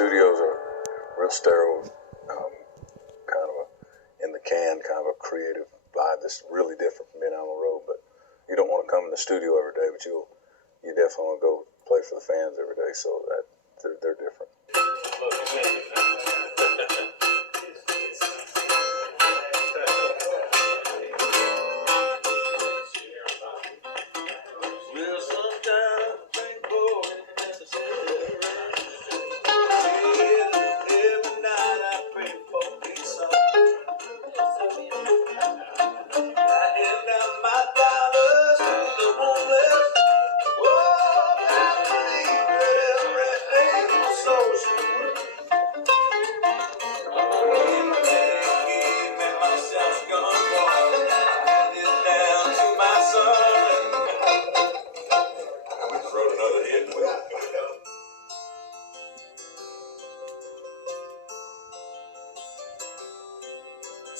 studio's a real sterile, kind of a in the can, kind of a creative vibe that's really different from being out on the road. But you don't want to come in the studio every day, but you definitely want to go play for the fans every day. So that they're different.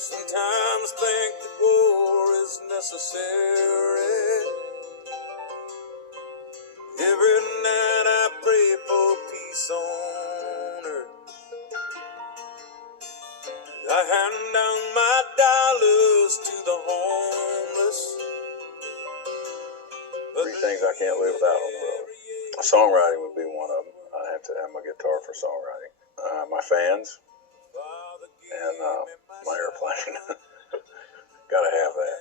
Sometimes think the war is necessary. Every night I pray for peace on earth. I hand down my dollars to the homeless. Three things I can't live without on the road. Songwriting would be one of them. I have to have my guitar for songwriting. My fans and my airplane. Gotta have that.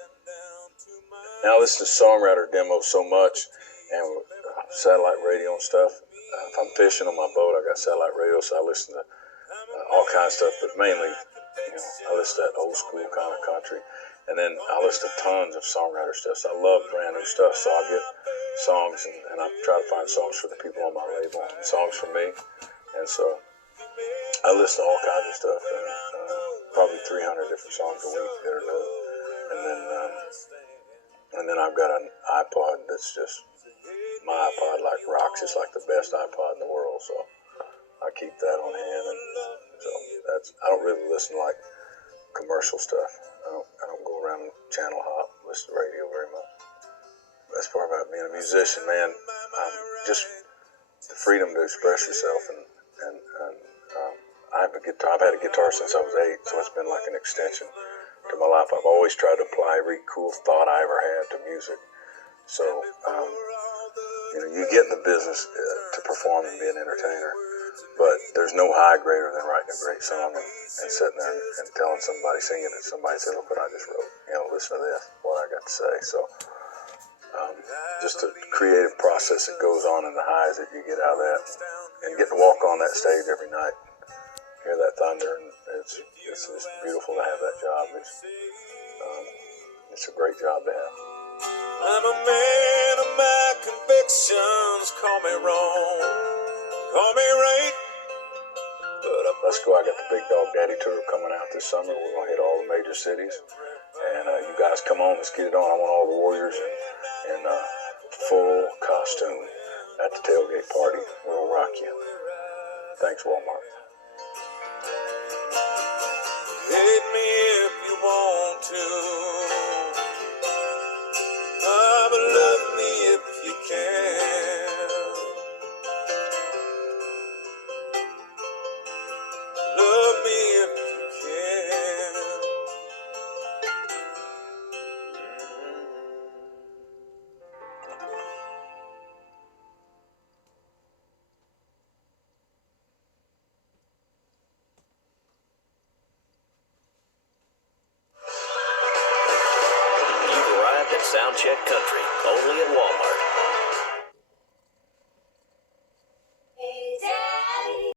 Now I listen to songwriter demos so much, and satellite radio and stuff. If I'm fishing on my boat, I got satellite radio, so I listen to all kinds of stuff, but mainly, I listen to that old school kind of country. And then I listen to tons of songwriter stuff, so I love brand new stuff, so I'll get songs, and I try to find songs for the people on my label, and songs for me. And so I listen to all kinds of stuff, and probably 300 different songs a week that are new. And then I've got an iPod that's just, my iPod like rocks. It's like the best iPod in the world, so I keep that on hand. And so I don't really listen to like commercial stuff. I don't go around and channel hop, listen to radio very much. Best part about being a musician, man, just the freedom to express yourself. And I have a guitar. I've had a guitar since I was 8, so it's been like an extension to my life. I've always tried to apply every cool thought I ever had to music. So, you get in the business to perform and be an entertainer, but there's no high greater than writing a great song and sitting there and telling somebody, singing it, somebody says, look what I just wrote, listen to this, what I got to say. So, just the creative process that goes on and the highs that you get out of that, and get to walk on that stage every night, hear that thunder, and it's just beautiful to have that job. It's a great job to have. I'm a man of my convictions. Call me wrong, call me right, but let's go. I got the Big Dog Daddy Tour coming out this summer. We're going to hit all the major cities. And you guys come on, let's get it on. I want all the Warriors in full costume at the tailgate party. We'll rock you. Thanks, Walmart. Hate me if you want to, but love me if you can. Love me if you can. Soundcheck Country, only at Walmart.